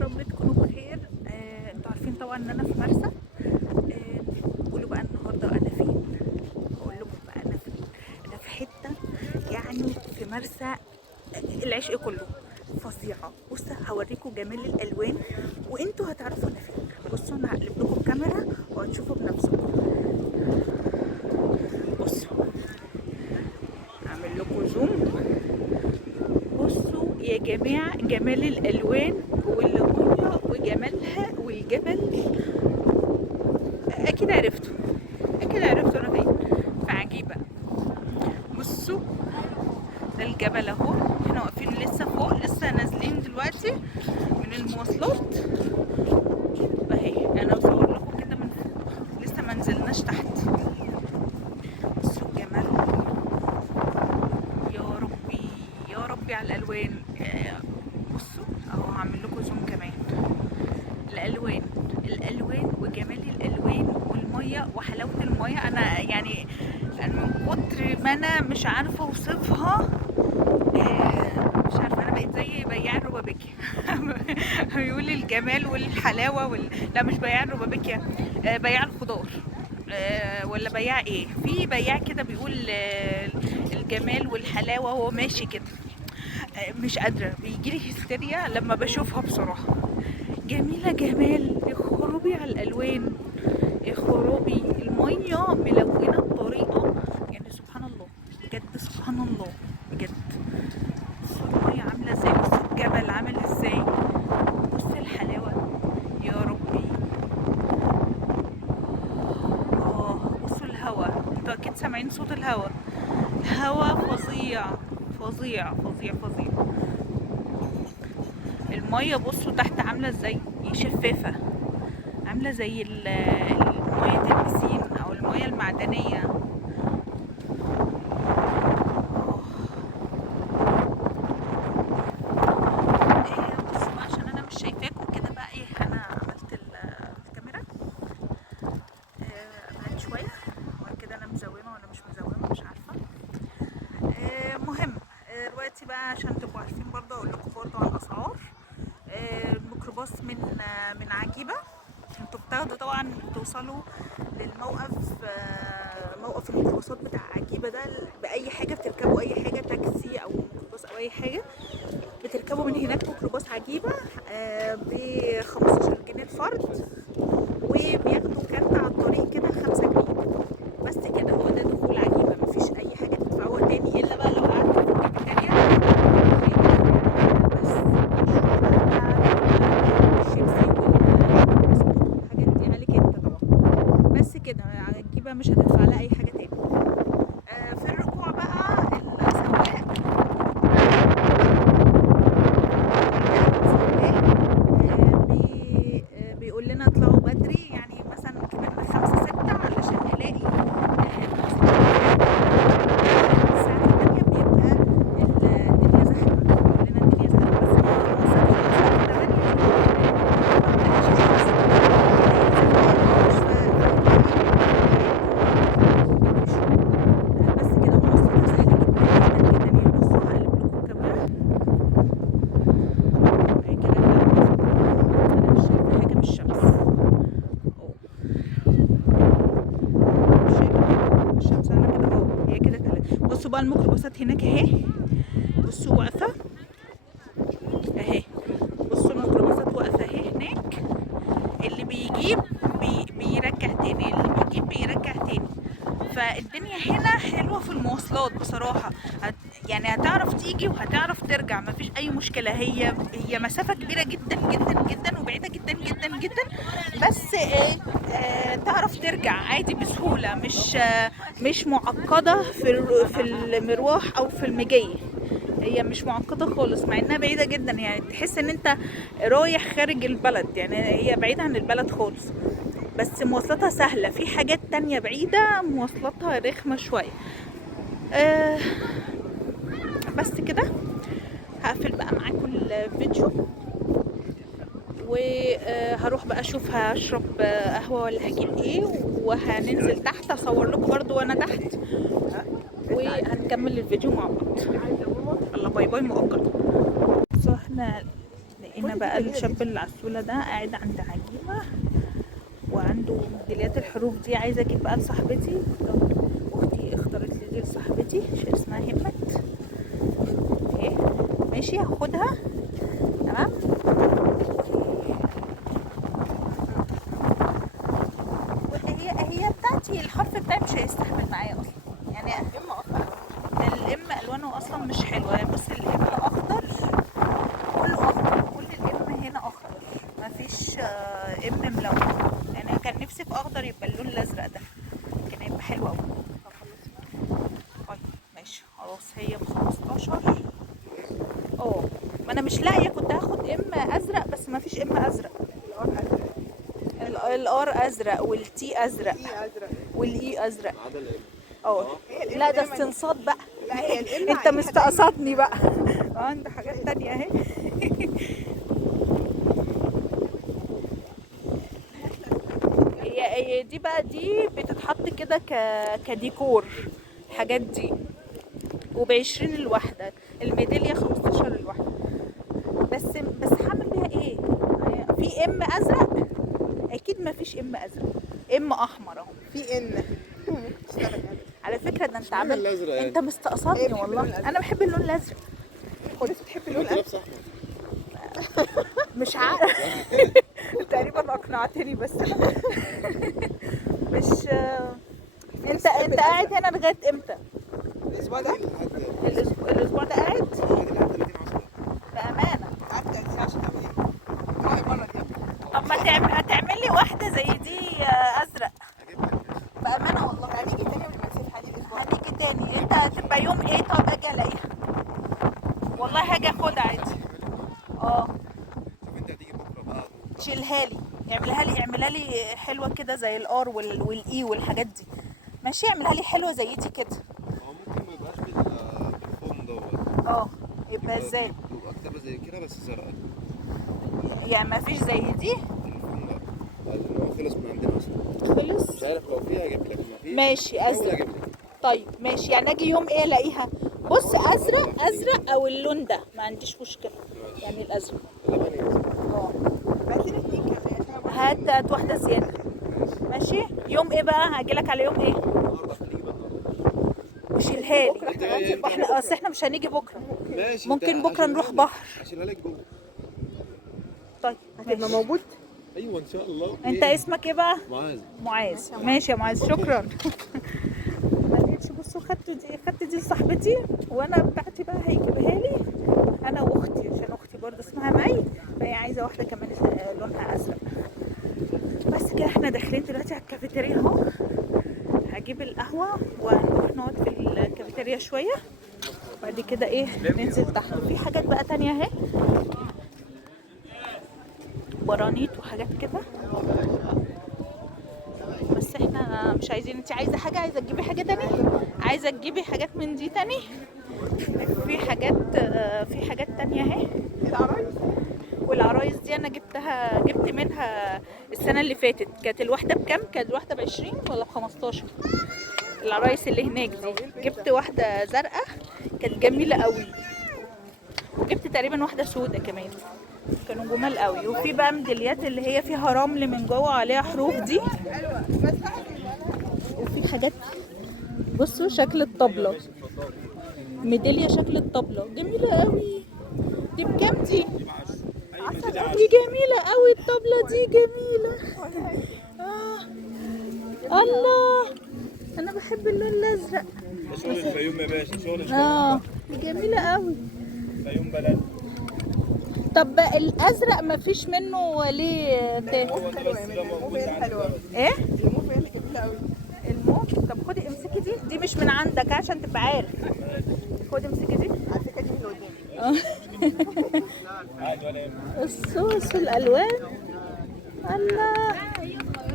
رب تكونوا بخير. انتوا عارفين طبعا ان انا في مرسى. قولوا بقى النهارده انا فين. هقول لكم بقى انا فين. انا في حته يعني في مرسى. العشق كله فظيعه. بصوا هوريكم جمال الالوان وانتوا هتعرفوا انا فين. بصوا انا هقلب لكم الكاميرا وهتشوفوا بنفسكم. بصوا اعمل لكم زوم. بصوا يا جماعة جمال الألوان والمية وجمالها والجبل. أكيد عرفتوا أنا فين. في عجيبة. بصوا ده الجبل أهو. احنا واقفين لسه فوق، لسه نازلين دلوقتي من المواصلات اهي. أنا بصور لكم كده من فوق، لسه ما نزلناش تحت. بصوا الجمال. يا ربي يا ربي على الألوان. بصوا اهو هعمل لكم زوم كمان. الالوان وجمال الالوان والميه وحلاوه الميه. انا يعني من كتر ما انا مش عارفه اوصفها. مش عارفه، انا بقيت زي بياع الروبابيكيا. بيقول الجمال والحلاوه لا مش بياع الروبابيكيا، بياع الخضار. ولا بياع ايه، في بياع كده بيقول الجمال والحلاوه وهو ماشي كده. مش قادره، بيجيلي هستيريا لما بشوفها بصراحه. جميله جمال. يا خرابي على الالوان، يا خرابي. الميه ملونه بطريقه يعني سبحان الله، بجد سبحان الله بجد. بصوا الميه عامله ازاي، بصوا الجبل عامل ازاي، بصوا الحلاوه. يا ربي. بصوا الهوا، انتوا اكيد سامعين صوت الهوا. الهوا فظيع فظيع فظيع فظيع. الميه بصوا تحت عامله ازاي، شفافه، عامله زي ميه البسين او الميه المعدنيه. بصوا بقى عشان انا مش شايفاكم كده بقى ايه، انا عملت الكاميرا ابعد شويه وكده. انا مزومه ولا مش مزومه مش عارفه. مهم. دلوقتي بقى عشان تبقوا عارفين برضه اقول لكم برضه على الاسعار. الميكروباص من عجيبه. انتوا بتاخدوا طبعا توصلوا للموقف، موقف الميكروباصات بتاع عجيبه ده باي حاجه بتركبوا، اي حاجه تاكسي او ميكروباص او اي حاجه بتركبوا من هناك ميكروباص عجيبه ب 15 جنيه الفرد. وبياخدوا كارت على الطريق كده 5 جنيه بس كده. هو ده دخول عجيبه، مفيش اي حاجه تدفعوها تاني الا بقى لو قعدتوا في الكافيتيريا. بس الشيبسي والبسكوت والحاجات دي عليك انت طبعا. بس كده عجيبه مش هتدفع لها اي حاجه تاني. في الرجوع بقى السواق بيقول لنا اطلعوا بدري، يعني مثلا كمان من 5-6 علشان نلاقي الساعة 8 بيبقى الدنيا زحمة. بيقول لنا الدنيا زحمة بس الساعة 8 مبتبقاش الشمس بس كده. مواصلاتها سهلة جدا جدا جدا. يعني بصوا هقلب لكم الكاميرا كده. انا مش شايفة حاجة من الشمس. مش شايفة حاجة من الشمس انا كده هي كده كده. بصوا بقى الميكروباصات هناك اهي. بصوا واقفة اهي. بصوا الميكروباصات واقفة اهي هناك. اللي بيجيب بيرجع تاني، اللي بيجيب بيرجع تاني. فالدنيا هنا حلوة في المواصلات بصراحة. يعني هتعرف تيجي وهتعرف ترجع، مفيش أي مشكلة. هي مسافة كبيرة جدا جدا جدا وبعيدة جدا جدا جدا. بس تعرف ترجع عادي بسهولة. مش معقدة في المروح أو في المجي. هي مش معقدة خالص مع انها بعيدة جدا. يعني تحس ان انت رايح خارج البلد، يعني هي بعيدة عن البلد خالص. بس مواصلاتها سهلة. في حاجات تانية بعيدة مواصلاتها رخمة شوية. أه بس كده هقفل بقى معاكم الفيديو وهروح بقى اشوف هشرب قهوة ولا هجيب ايه، وهننزل تحت اصور لكم برضو وانا تحت، وهنكمل الفيديو مع بعض. يلا باي باي مؤقتا. احنا لقينا بقى الشاب العسولة ده قاعد عند عجيبة وعنده ميداليات الحروف دي. عايزة اجيب بقى لصاحبتي، اختي اختارت لي دي لصاحبتي اسمها همت. ايه ماشي هاخدها تمام. هي بتاعتي الحرف بتاعي مش هيستحمل معايا اصلا يعني. الام الوانه اصلا مش حلوه. بص الام اخضر كله اخضر، كل الام هنا اخضر مفيش ام ملون يعني. كان نفسي في اخضر يبقى اللون الازرق ده كان هيبقى حلو قوي. طيب ماشي خلاص هي ب15. ما انا مش لاقيه، كنت هاخد ام ازرق بس مفيش ام ازرق. الار ازرق والتي ازرق والاي ازرق. لا ده استنصاد بقى. انت مستقصدني بقى. انت حاجات تانية اهي. هي دي بقى دي بتتحط كده كديكور الحاجات دي، وب20 الواحدة. الميدالية 15 الواحدة. بس هعمل بيها ايه؟ في ام ازرق اكيد ما فيش ام ازرق، ام احمر اهو في ان على فكره. ده انت عامل انت مستقصدني والله. انا بحب اللون الازرق. خد بتحب اللون الازرق. مش عارف. تقريبا اقنعتني بس مش انت قاعد هنا لغايه امتى؟ الاسبوع ده الاسبوع ده قاعد بامانه. طب ما هتعمل لي واحده زي دي ازرق بامانه والله. هنيجي تاني قبل ما نسيب حالي الاسبوع. هنيجي تاني. انت هتبقى يوم ايه؟ طب اجي الاقيها والله هاجي اخدها عادي. انت هتيجي بكره بقى شيلها لي، اعملها لي حلوه كده زي الار والاي والحاجات دي. ماشي اعملها لي حلوه زي دي كده. هو ممكن ما يبقاش بالفون دوت. يبقى ازاي؟ يبقى كتابه زي كده بس زرقاء. يعني ما فيش زي دي. الفون لا، لان هو خلص من عندنا اصلا. خلص. مش عارف لو فيها اجيب لك، ما فيش ماشي ازرق. طيب ماشي يعني اجي يوم ايه الاقيها. بص ازرق او اللون ده ما عنديش مشكله يعني الازرق. بعتلي 2 كمان. هات واحده زياده. ماشي يوم ايه بقى؟ هاجيلك على يوم ايه؟ وشيلها لي. احنا مش هنيجي بكره. ماشي ممكن بكره نروح بحر. هشيلها لك جوه. طيب هتبقى موجود. ايوه ان شاء الله. انت اسمك ايه بقى؟ معاذ. ماشي يا معاذ شكرا. ما لقيتش. بصوا خدت دي لصاحبتي، وانا بتاعتي بقى هيجيبها لي انا واختي عشان اختي برضه اسمها مي، فهي عايزه واحده كمان لونها ازرق. بس كده احنا داخلين دلوقتي على الكافيتيريا اهو. هجيب القهوه ونروح نقعد في الكافيتيريا شويه، بعد كده ايه ننزل تحت. في حاجات بقى تانية اهي، برانيت وحاجات كده، بس احنا مش عايزين. انت عايزه حاجه؟ عايزه تجيبي حاجه تاني؟ عايزه تجيبي حاجات من دي تاني؟ في حاجات تانية اهي. العرايس والعرايس دي انا جبت منها السنه اللي فاتت. كانت الواحده بكام؟ كانت الواحده ب20 ولا ب15؟ العرايس اللي هناك دي جبت واحده زرقاء كانت جميله قوي، وجبت تقريبا واحده سودة كمان كانوا جمال قوي. وفي بقى ميداليات اللي هي فيها رمل من جوه عليها حروف دي. وفي حاجات بصوا شكل الطبلة، ميدالية شكل الطبلة جميلة قوي. دي بكام دي؟ دي جميلة قوي الطبلة دي جميلة. الله انا بحب اللون الازرق. شغل الفيوم يا باشا، شغل دي جميلة قوي. الفيوم بلد. طب الازرق ما فيش منه ليه تاني؟ الموف هي الحلوه. ايه؟ الموف هي اللي جميله قوي. الموف. طب خدي امسكي دي مش من عندك عشان تبقى عارف. خدي امسكي دي. على فكره دي من قدام. الصوص والالوان. الله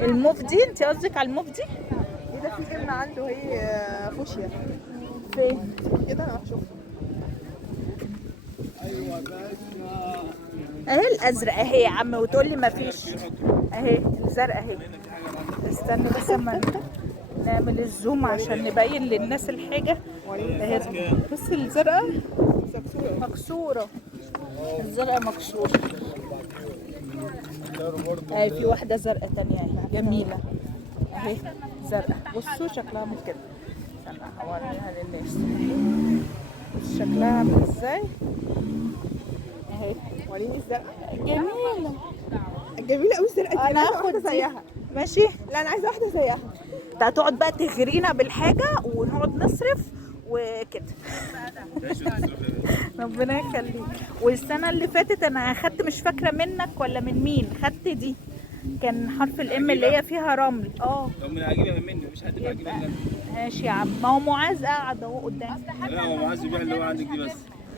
الموف دي انت قصدك على الموف دي؟ ايه ده؟ في ام عنده هي فوشيا. فين؟ كده انا هشوف. اهي الازرق اهي يا عم، وتقول لي ما فيش. اهي الزرقاء اهي. استني بس اما نعمل الزوم عشان نبين للناس الحاجه اهي. بص الزرقاء مكسوره. الزرقاء مكسوره. اهي في واحدة زرقاء تانية اهي جميلة اهي زرقاء. بصوا شكلها ممكن استنى هوريها للناس. بصوا شكلها عامل ازاي اهي. وريني الزرقاء. جميلة. جميله قوي الزرقاء دي. انا عايزة هاخد واحدة دي زيها. ماشي. لا انا عايزه واحده زيها. انت هتقعد بقى تغرينا بالحاجة ونقعد نصرف وكده. ربنا يخليك. والسنة اللي فاتت انا اخدت مش فاكرة منك ولا من مين خدت دي، كان حرف الام اللي هي فيها رمل. طب من عجيبه مني مش هتبقى عجيبه مني. ماشي يا عم. ما هو معاذ قاعد اهو قدامي. لا هو معاذ بيبيع اللي هو عندك دي بس.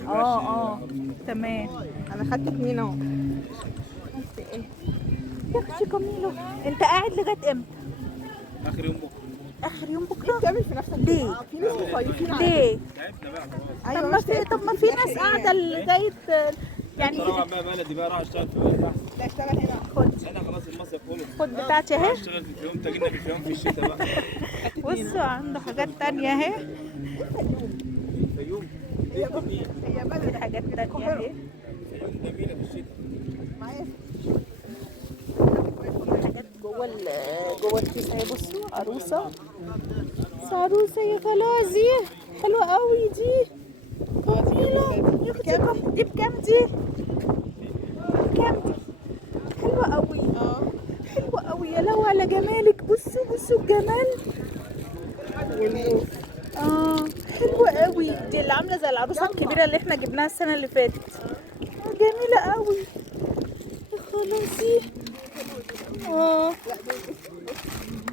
اه تمام. انا خدت 2 اهو. يا اختي كميلو انت قاعد لغايه امتى؟ اخر يوم بكره. اخر يوم بكره؟ بتعمل في نفسك ليه؟ في ناس مصيفين على ليه؟ تعبنا بقى خلاص. ايوه طب ما في طب ما في ناس قاعده لغايه يعني. طلع بقى بلدي بقى راح اشتغل في بلد احسن. لا اشتغل هنا. خد انا خلاص المصيف خلص. خد بتاعتي اهي. اشتغل في الفيوم تجينا في الفيوم في الشتاء بقى. بصوا عنده حاجات تانية اهي. الفيوم هي بلد في حاجات تانية اهي. الفيوم جميله في الشتاء. معايا. حاجات جوه الكيس اهي. بصوا عروسه. بس عروسه يا فلازي حلوه قوي دي. جميله يا اختي. دي بكام دي؟ بكام دي؟ حلوه قوي. حلوه قوي يا لو على جمالك. بصوا الجمال. حلوه قوي دي اللي عامله زي العروسه الكبيره اللي احنا جبناها السنه اللي فاتت. جميله قوي يا خلاصي. لا دول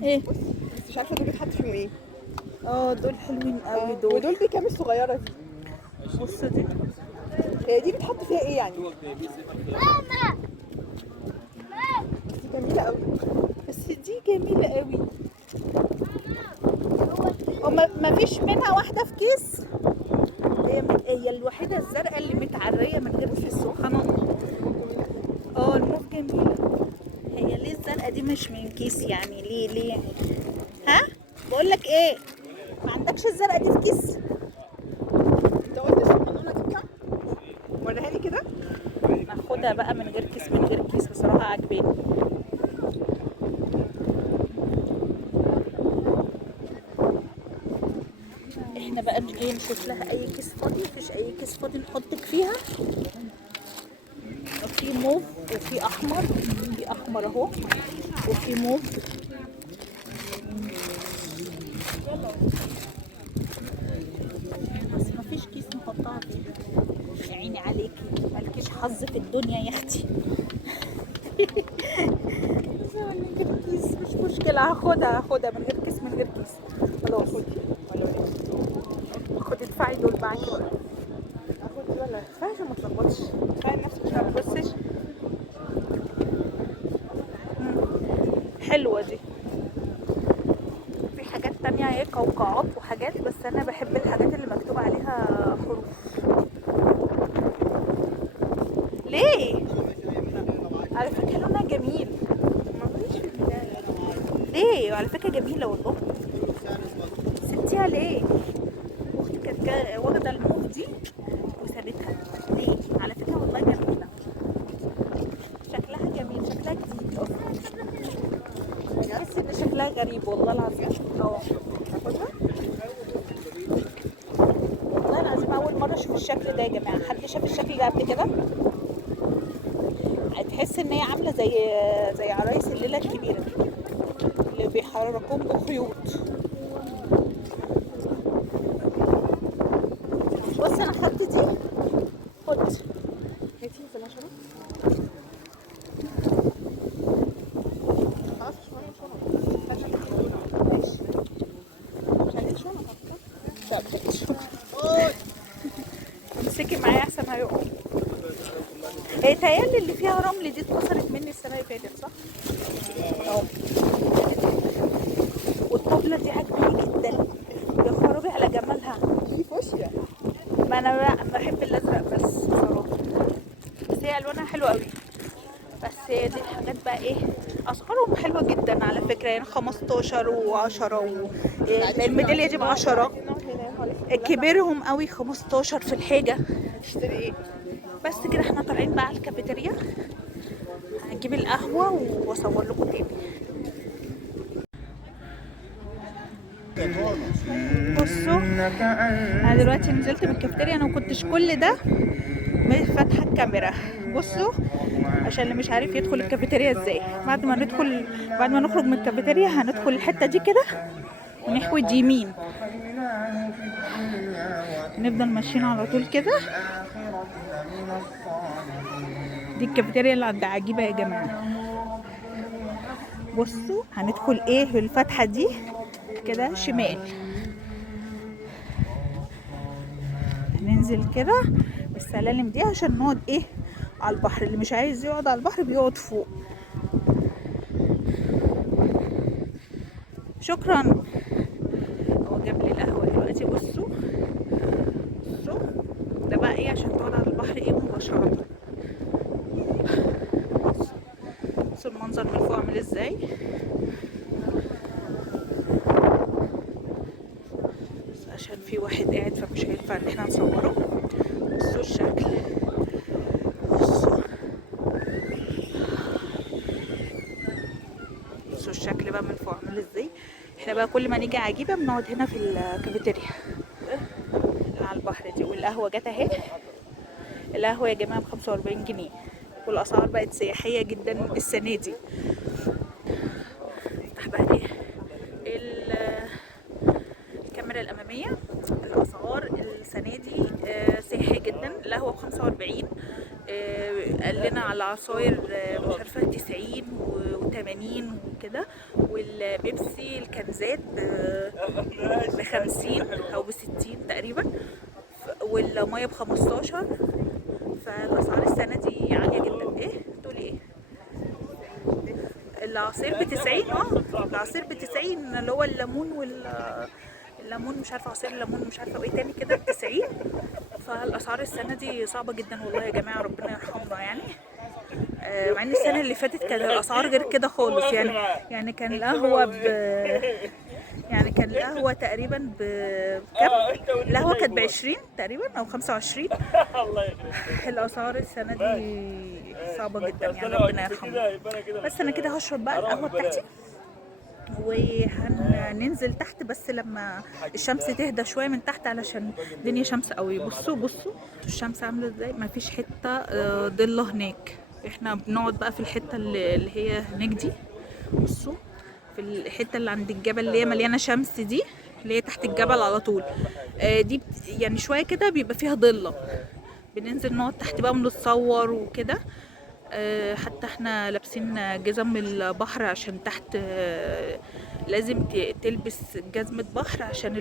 ايه بس مش عارفه دول بيتحط فيهم ايه. دول حلوين قوي دول. ودول بكام الصغيره دي؟ بص دي هي دي بتحط فيها ايه يعني؟ بس جميله قوي. بس دي جميله قوي. ما فيش منها واحده في كيس. هي الوحيده الزرقاء اللي متعريه من غير كيس. سبحان الله. الموف جميله. هي ليه الزرقاء دي مش من كيس يعني؟ ليه ها؟ بقول لك ايه، ما عندكش الزرقاء دي في كيس؟ انت قلت الصغنونه دي بكام؟ وريها لي كده. ناخدها بقى من غير كيس. من غير كيس بصراحه عجباني. احنا بقى جايين نشوف لها اي كيس فاضي. مفيش اي كيس فاضي نحطك فيها. في موف وفي احمر. في احمر اهو وفي موف. بس مفيش كيس نحطها فيه. يا عيني عليكي مالكيش حظ في الدنيا يا اختي. مش مشكلة. هاخدها من غير كيس. من غير كيس خلاص. خدي ادفعي دول معاكي. اخد دي ولا ادفعي عشان ما تلخبطش. ادفعي لنفسك عشان ما تبصيش. حلوة دي. في حاجات تانية هي قوقعات وحاجات، بس انا بحب الحاجات اللي مكتوب عليها حروف. ليه؟ على فكرة لونها جميل. ليه؟ على فكرة جميلة والله. سبتيها ليه؟ اختي كانت واخدة الموف دي وسابتها ليه؟ على فكرة والله جميلة. شكلها جميل. شكلها جديد اصلا. بحس ان شكلها غريب والله العظيم. والله العظيم اول مرة اشوف الشكل ده يا جماعة. حد شاف الشكل ده قبل كده؟ هتحس ان هي عاملة زي عرايس الليلة الكبيرة اللي بيحركوهم بخيوط. بص انا خدت دي. خد. هاتي في العشرة. خلاص ماشي. خليت شنطة. امسكي معايا احسن هيقع. هي تهيألي اللي فيها رمل دي اتكسرت مني السنة اللي فاتت صح؟ والطبلة دي عجباني جدا. يا خرابي على جمالها. دي فوشيا. ما انا بحب الازرق بس بصراحة. بس هي الوانها حلوة قوي. بس هي دي الحاجات بقى ايه، اسعارهم حلوة جدا على فكرة. يعني 15 و10 الميدالية دي ب10. كبيرهم قوي 15 في الحاجة. تشتري ايه؟ بس كده احنا طالعين بقى على الكافيتيريا. اجيب القهوة واصور لكم تاني. بصوا انا دلوقتي نزلت من الكافيتيريا، انا مكنتش كل ده فاتحه الكاميرا. بصوا عشان اللي مش عارف يدخل الكافيتيريا ازاي، بعد ما نخرج من الكافيتيريا هندخل الحته دي كده ونحود يمين، نفضل ماشيين على طول كده. دي الكافيتيريا اللي عند عجيبه يا جماعه. بصوا هندخل ايه في الفتحه دي كده شمال، ننزل كده بالسلالم دي عشان نقعد ايه على البحر. اللي مش عايز يقعد على البحر بيقعد فوق. شكرا. هو جاب لي القهوه دلوقتي. بصوا ده بقى ايه عشان تقعد على البحر ايه مباشره. بصوا المنظر من فوق عامل ازاي. بس عشان في واحد قاعد فمش هينفع ان احنا نصوره. بصوا الشكل، بصوا الشكل بقى من فوق عامل ازاي. احنا بقى كل ما نيجي عجيبه بنقعد هنا في الكافيتيريا على البحر دي. والقهوه جت اهي. القهوه يا جماعه ب45 جنيه، والاسعار بقت سياحيه جدا السنه دي. افتح بقى ايه الكاميرا الاماميه. الاسعار السنه دي سياحيه جدا. القهوه ب45. قال لنا على العصاير مش عارفه 90 و80 وكده. والبيبسي الكنزات ب50 او ب60 تقريبا، والميه ب15. فالاسعار السنه دي عاليه جدا. ايه تقولي ايه؟ العصير ب90. العصير ب90 اللي هو الليمون الليمون مش عارفه، عصير الليمون مش عارفه وايه تاني كده ب90. فالاسعار السنه دي صعبه جدا والله يا جماعه، ربنا يرحمنا يعني. مع ان السنه اللي فاتت كانت الاسعار غير كده خالص يعني كان القهوه كان القهوه تقريبا بكام؟ القهوه كانت ب20 تقريبا او 25. الاسعار السنه دي صعبه جدا يعني، ربنا يرحمنا. بس انا كده هشرب بقى القهوه بتاعتي وهننزل تحت بس لما الشمس تهدى شويه من تحت علشان الدنيا شمس قوي. بصوا الشمس عامله ازاي. مفيش حته ضله هناك. احنا بنقعد بقى في الحته اللي هي هناك دي. بصوا في الحته اللي عند الجبل اللي هي مليانه شمس دي، اللي هي تحت الجبل على طول. دي يعني شويه كده بيبقى فيها ضله، بننزل نقعد تحت بقى بنتصور وكده. حتى احنا لابسين جزم البحر عشان تحت لازم تلبس جزمة بحر عشان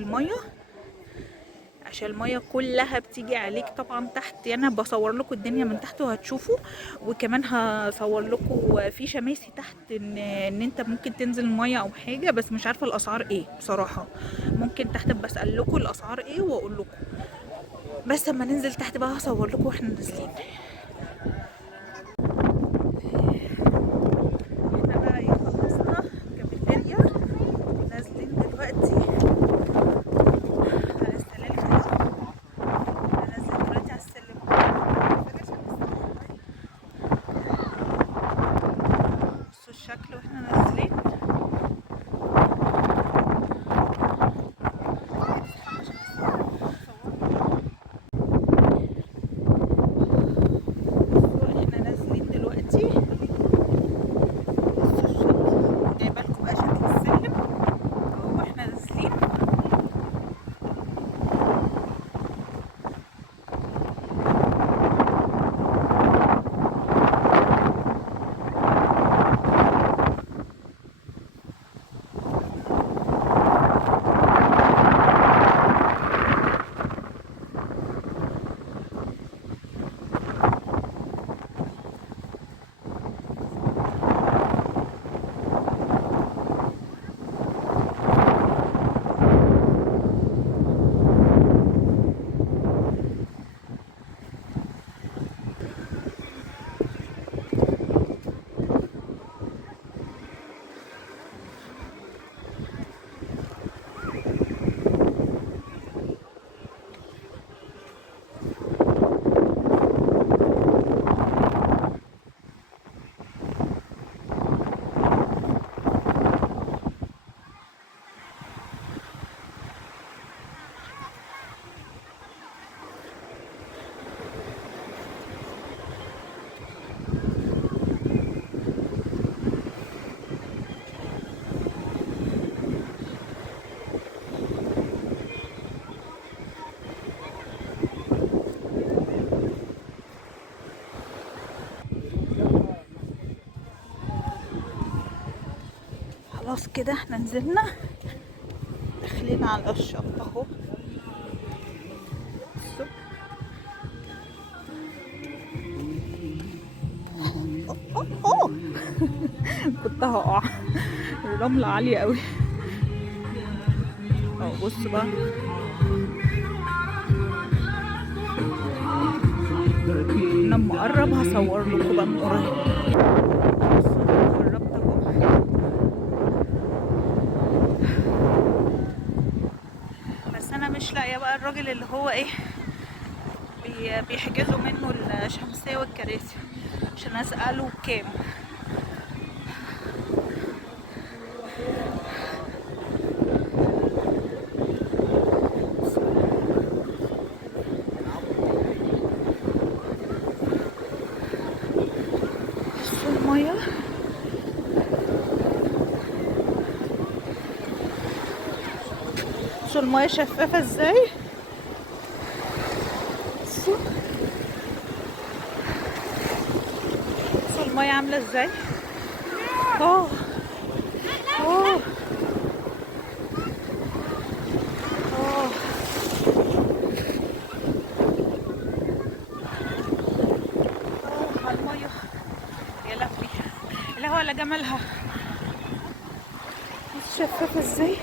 المية كلها بتيجي عليك طبعا تحت. يعني انا بصور لكم الدنيا من تحت وهتشوفوا، وكمان هصور لكم في شماسي تحت ان انت ممكن تنزل المية او حاجة، بس مش عارفة الاسعار ايه بصراحة. ممكن تحت بسأل لكم الاسعار ايه واقول لكم، بس اما ننزل تحت بقى هصور لكم واحنا نازلين. نازلين دلوقتي على السلالم. انا نازلين دلوقتي على السلم. بصوا الشكل واحنا نازلين. احنا نازلين دلوقتي. بصوا الشكل، جايبه لكم بقى شكل السلم واحنا نازلين. خلاص كده احنا نزلنا داخلين على الشط اهو. كنت هقع، الرملة عالية قوي اهو. بص بقى لما اقرب هصور لكم بقى من قريب. قربت اهو. بس انا مش لاقيه بقى الراجل اللي هو ايه بيحجزوا منه الشمسية والكراسي عشان اسأله بكام. بصوا المية، بصوا المية شفافة ازاي. بصوا المية عاملة ازاي. اه اه اه على المية. يا لهوي، يا لهوي على جمالها. بص شفافة ازاي،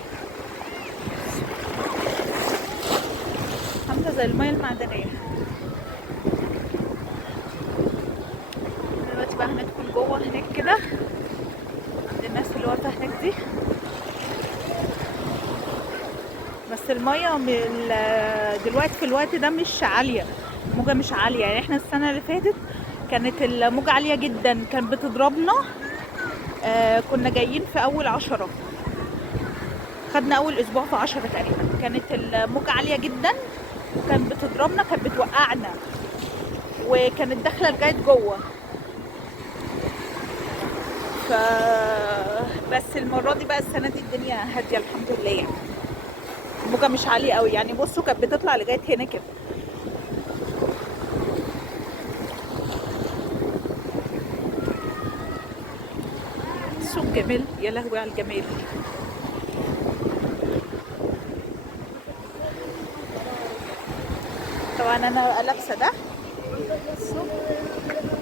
عاملة زي المية المعدنية. دلوقتي بقى هندخل جوه هناك كده عند الناس اللي واقفة هناك دي. بس المية دلوقتي في الوقت ده مش عالية، الموجة مش عالية. يعني احنا السنة اللي فاتت كانت الموجة عالية جدا، كانت بتضربنا. كنا جايين في أول 10، خدنا أول أسبوع في 10 تقريبا. كانت الموجة عالية جدا وكانت بتضربنا، كانت بتوقعنا وكانت داخلة لغاية جوه. بس المرة دي بقى السنة دي الدنيا هادية الحمد لله. يعني الموجة مش عالية قوي، يعني بصوا كانت بتطلع لغاية هنا كده. بصوا الجمال، يا لهوي على الجمال. طبعا انا لابسه ده،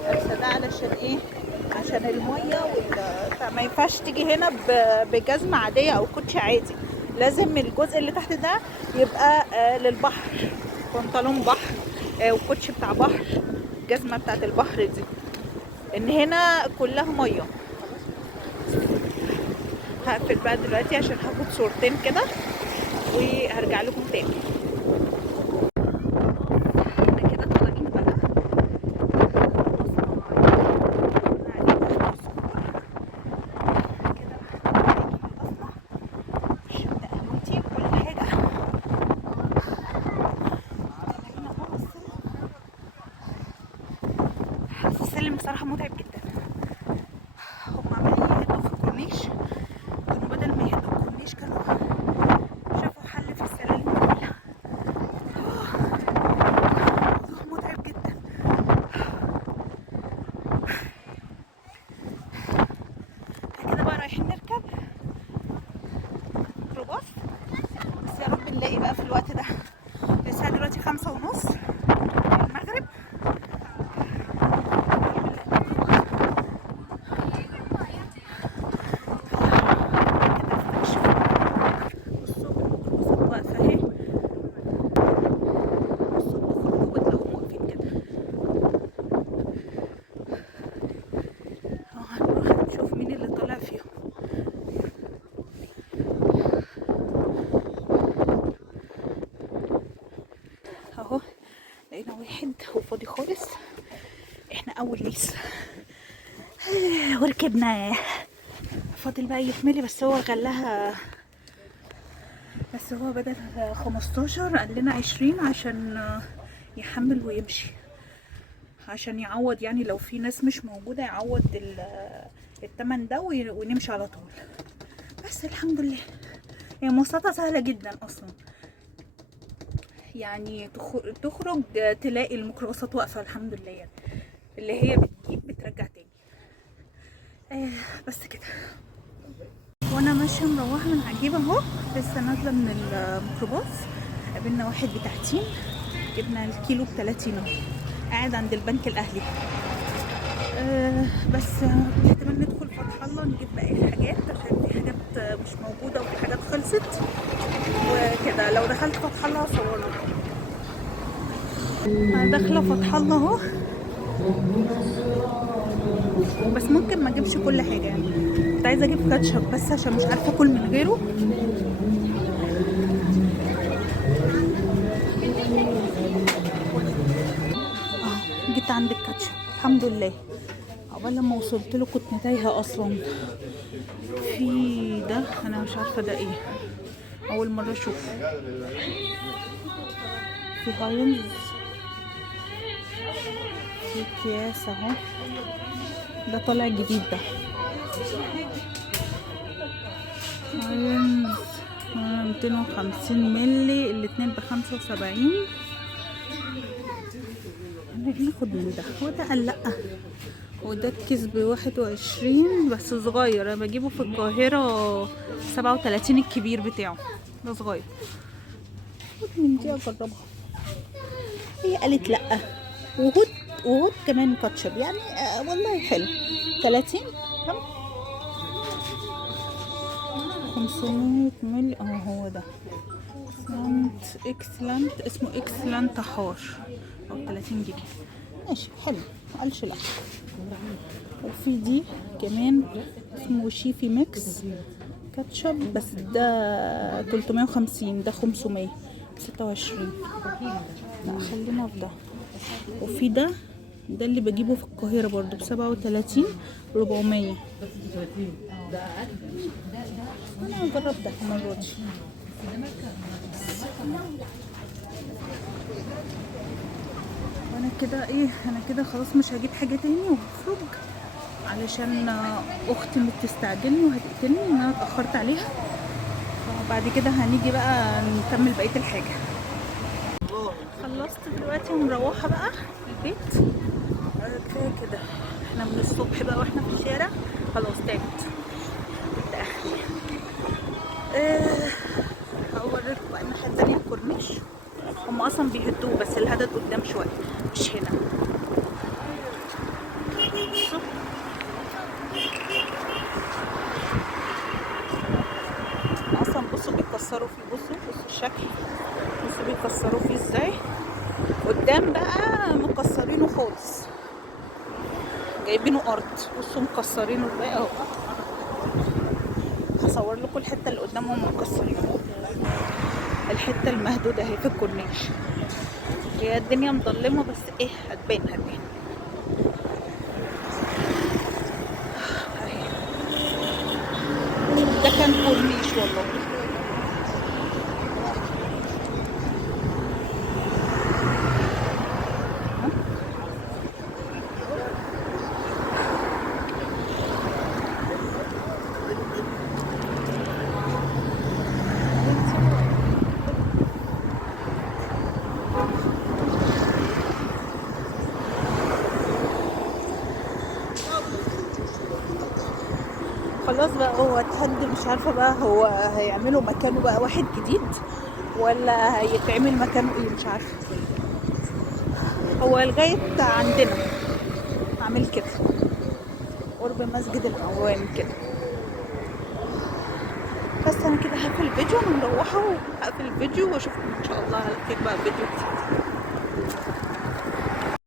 لابسه ده علشان ايه؟ عشان الميه فما ينفعش تيجي هنا بجزمه عاديه او كوتشي عادي، لازم الجزء اللي تحت ده يبقى للبحر، بنطلون بحر وكوتشي بتاع بحر، الجزمه بتاعت البحر دي. ان هنا كلها ميه. هقفل بقى دلوقتي عشان هاخد صورتين كده وهرجع لكم تاني. السلم بصراحة متعب جدا. هم عمالين يهدوا في الكورنيش، كانوا بدل ما يهدوا الكورنيش كانوا شافوا حل في السلالم كلها. الموضوع متعب جدا. كده بقى رايحين نركب ميكروباص، بس يا رب نلاقي بقى في الوقت ده. الساعة دلوقتي 5:30 المغرب. نشوف مين اللي طالع فيهم. اهو لقينا واحد هو فاضي خالص، احنا اول ناس وركبنا. فاضل بقى يتملي، بس هو غلاها، بس هو بدل 15 قال لنا 20 عشان يحمل ويمشي، عشان يعوض يعني لو في ناس مش موجودة يعوض التمن ده ونمشي على طول. بس الحمد لله هي مواصلاتها سهلة جدا اصلا. يعني تخرج تلاقي الميكروباصات واقفة الحمد لله، يعني اللي هي بتجيب بترجع تاني. بس كده. وانا ماشيه مروحه من عجيبه اهو، لسه نازله من الميكروباص، قابلنا واحد بتاع تين، جبنا الكيلو ب30 اهو، قاعد عند البنك الاهلي. بس احتمال ندخل فتح الله نجيب باقي الحاجات، عشان في حاجات مش موجوده وفي حاجات خلصت وكده. لو دخلت فتح الله هصور لكم. انا داخله فتح الله اهو، بس ممكن ما اجيبش كل حاجه يعني. كنت عايزه اجيب كاتشب بس عشان مش عارفه اكل من غيره. جيت عند الكاتشب الحمد لله. عقبال لما وصلت له كنت تايهه اصلا. في ده انا مش عارفه ده ايه، اول مره اشوفه. في هاينز، في اكياس اهو، ده طالع جديد ده. هاينز 250 ملي، الاتنين ب75. ناخد من ده، هو ده قال لأ. وده الكيس ب21 بس صغير، انا بجيبه في القاهرة 37 الكبير بتاعه، ده صغير. خد من دي اجربها. هي قالت لأ. وهود كمان كاتشب يعني. والله حلو. 30 كم؟ 500 ملي هو ده اكسلنت، اسمه اكسلنت حار، او 30 جنيه. ماشي حلو، مقالش لا. وفي دي كمان اسمه شيفي ميكس كاتشب، بس ده 350، ده 526. لا خلينا في ده. وفي ده اللي بجيبه في القاهرة برضو ب37 400. انا هجرب ده المرة دي. وانا كده ايه، انا كده خلاص مش هجيب حاجة تاني وهخرج، علشان اختي بتستعجلني وهتقتلني ان انا اتأخرت عليها. بعد كده هنيجي بقى نكمل بقية الحاجة. خلصت دلوقتي ومروحة بقى البيت. كفاية كده، احنا من الصبح بقى واحنا في الشارع، خلاص تعبت. جبت اخري. هوريكم بقى الناحية التانية الكورنيش. هم اصلا بيهدوه بس الهدد قدام شوية مش هنا. بصوا اصلا، بصوا بيكسروا فيه، بصوا الشكل، بصوا بيكسروا فيه ازاي. قدام بقى مكسرينه خالص، جايبينه ارض. بصوا مكسرينه ازاي اهو. هصور لكم الحته اللي قدامهم مكسرينه، الحته المهدوده اهي في الكورنيش. هي الدنيا مظلمه بس ايه، هتبان. ده كان كورنيش والله. خلاص بقى هو اتهد، مش عارفه بقى هو هيعملوا مكانه بقى واحد جديد ولا هيتعمل مكانه ايه، مش عارفه. هو لغايه عندنا عامل كده قرب مسجد العوام كده. بس انا كده هقفل الفيديو، انا مروحه وهقفل الفيديو واشوفكم ان شاء الله على خير بقى فيديو جديد.